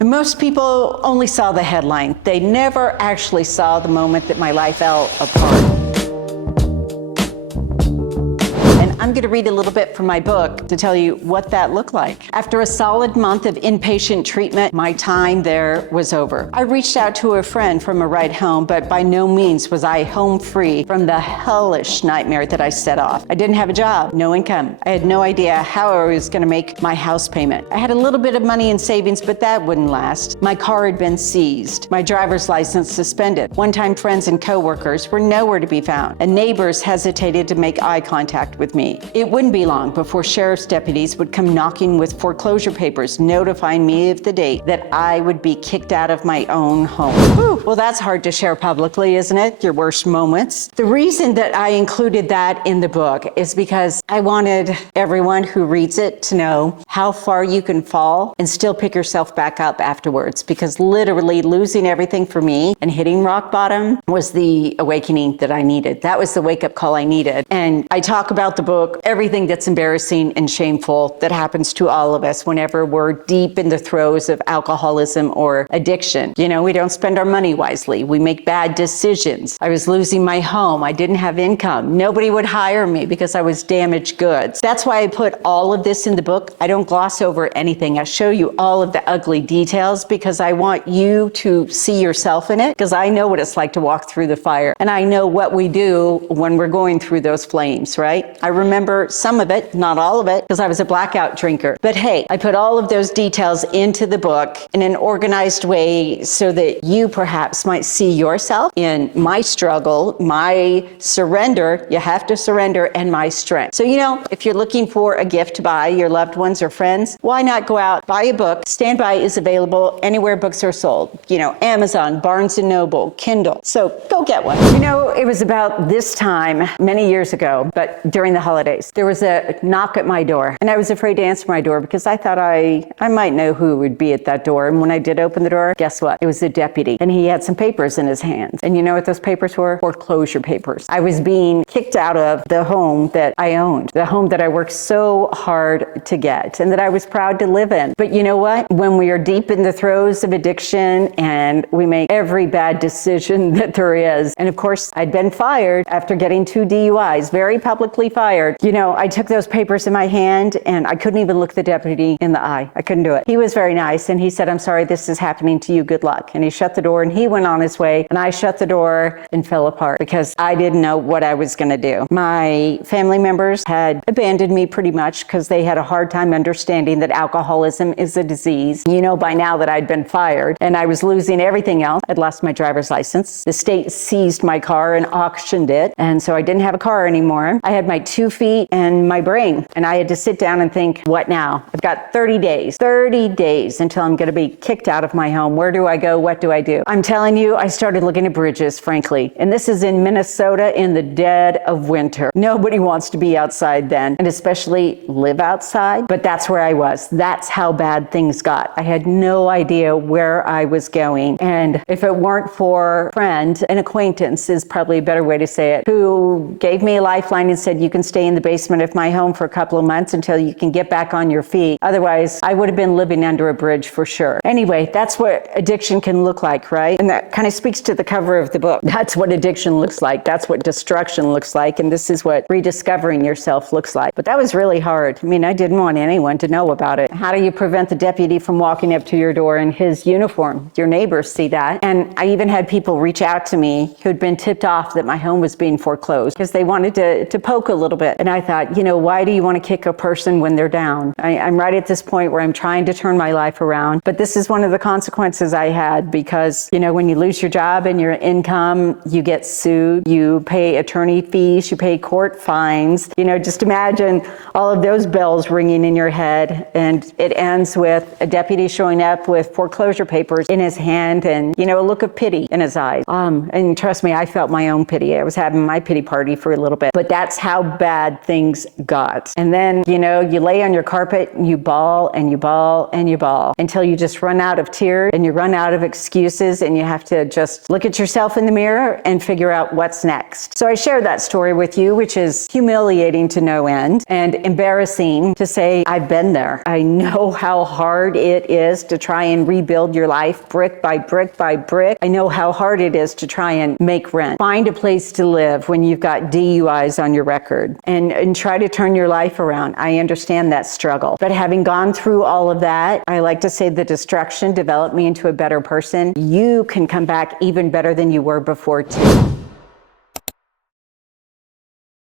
And most people only saw the headline. They never actually saw the moment that my life fell apart. I'm going to read a little bit from my book to tell you what that looked like. After a solid month of inpatient treatment, my time there was over. I reached out to a friend from a ride home, but by no means was I home free from the hellish nightmare that I set off. I didn't have a job, no income. I had no idea how I was going to make my house payment. I had a little bit of money in savings, but that wouldn't last. My car had been seized, my driver's license suspended. One-time friends and coworkers were nowhere to be found, and neighbors hesitated to make eye contact with me. It wouldn't be long before sheriff's deputies would come knocking with foreclosure papers, notifying me of the date that I would be kicked out of my own home. Whew. Well, that's hard to share publicly, isn't it? Your worst moments. The reason that I included that in the book is because I wanted everyone who reads it to know how far you can fall and still pick yourself back up afterwards, because literally losing everything for me and hitting rock bottom was the awakening that I needed. That was the wake-up call I needed. And I talk about the book, everything that's embarrassing and shameful that happens to all of us whenever we're deep in the throes of alcoholism or addiction. You know, we don't spend our money wisely. We make bad decisions. I was losing my home. I didn't have income. Nobody would hire me because I was damaged goods. That's why I put all of this in the book. I don't gloss over anything. I show you all of the ugly details because I want you to see yourself in it, because I know what it's like to walk through the fire. And I know what we do when we're going through those flames, right? I remember some of it, not all of it, because I was a blackout drinker. But hey, I put all of those details into the book in an organized way so that you perhaps might see yourself in my struggle, my surrender, you have to surrender, and my strength. So, you know, if you're looking for a gift to buy your loved ones or friends, why not go out, buy a book? Standby is available anywhere books are sold. You know, Amazon, Barnes & Noble, Kindle. So go get one. You know, it was about this time many years ago, but during the holidays, there was a knock at my door, and I was afraid to answer my door because I thought I might know who would be at that door. And when I did open the door, guess what? It was a deputy, and he had some papers in his hands. And you know what those papers were? Foreclosure papers. I was being kicked out of the home that I owned, the home that I worked so hard to get and that I was proud to live in. But you know what? When we are deep in the throes of addiction and we make every bad decision that there is, and of course, I'd been fired after getting 2 DUIs, very publicly fired. You know, I took those papers in my hand and I couldn't even look the deputy in the eye. I couldn't do it. He was very nice and he said, "I'm sorry this is happening to you. Good luck." And he shut the door and he went on his way, and I shut the door and fell apart because I didn't know what I was going to do. My family members had abandoned me pretty much because they had a hard time understanding that alcoholism is a disease. You know by now that I'd been fired and I was losing everything else. I'd lost my driver's license. The state seized my car and auctioned it, and so I didn't have a car anymore. I had my 2 feet and my brain. And I had to sit down and think, what now? I've got 30 days until I'm going to be kicked out of my home. Where do I go? What do I do? I'm telling you, I started looking at bridges, frankly. And this is in Minnesota in the dead of winter. Nobody wants to be outside then, and especially live outside. But that's where I was. That's how bad things got. I had no idea where I was going. And if it weren't for a friend, an acquaintance is probably a better way to say it, who gave me a lifeline and said, you can stay in the basement of my home for a couple of months until you can get back on your feet. Otherwise, I would have been living under a bridge for sure. Anyway, that's what addiction can look like, right? And that kind of speaks to the cover of the book. That's what addiction looks like. That's what destruction looks like. And this is what rediscovering yourself looks like. But that was really hard. I mean, I didn't want anyone to know about it. How do you prevent the deputy from walking up to your door in his uniform? Your neighbors see that. And I even had people reach out to me who'd been tipped off that my home was being foreclosed because they wanted to poke a little bit. And I thought, you know, why do you want to kick a person when they're down? I'm right at this point where I'm trying to turn my life around. But this is one of the consequences I had because, you know, when you lose your job and your income, you get sued, you pay attorney fees, you pay court fines. You know, just imagine all of those bells ringing in your head. And it ends with a deputy showing up with foreclosure papers in his hand and, you know, a look of pity in his eyes. And trust me, I felt my own pity. I was having my pity party for a little bit. But that's how bad bad things got. And then, you lay on your carpet and you bawl and you bawl and you bawl until you just run out of tears and you run out of excuses and you have to just look at yourself in the mirror and figure out what's next. So I share that story with you, which is humiliating to no end and embarrassing to say I've been there. I know how hard it is to try and rebuild your life brick by brick by brick. I know how hard it is to try and make rent, find a place to live when you've got DUIs on your record, and try to turn your life around. I understand that struggle. But having gone through all of that, I like to say the destruction developed me into a better person. You can come back even better than you were before too.